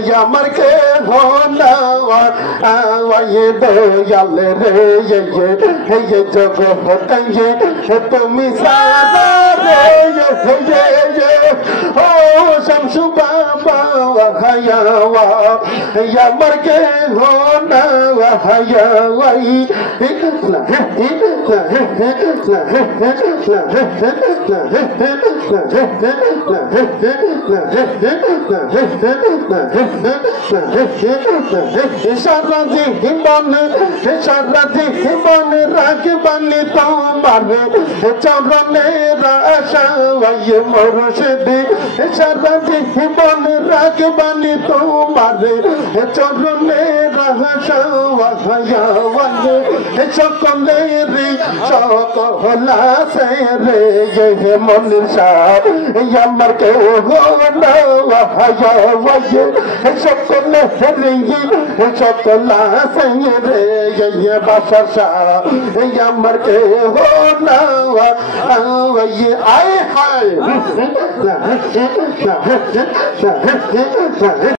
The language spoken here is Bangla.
या मर के होना ये दयाल रे ये जब होता ये तुम सारा रे ये ओ शमशु बाबा या मर के होना সারাদি হিমন রাখবানি তোমার চরণের আশায় মুর্শিদি সারাদি হিমন রাখবানি তোমার চরণের আশায় সকলের সকলা সে রে ये মনির শাহ আমার কে গোনা সকলে রিঙ্গি সকলা সে রে ये বাদশা শাহ আমার কে গোনা আয় হায়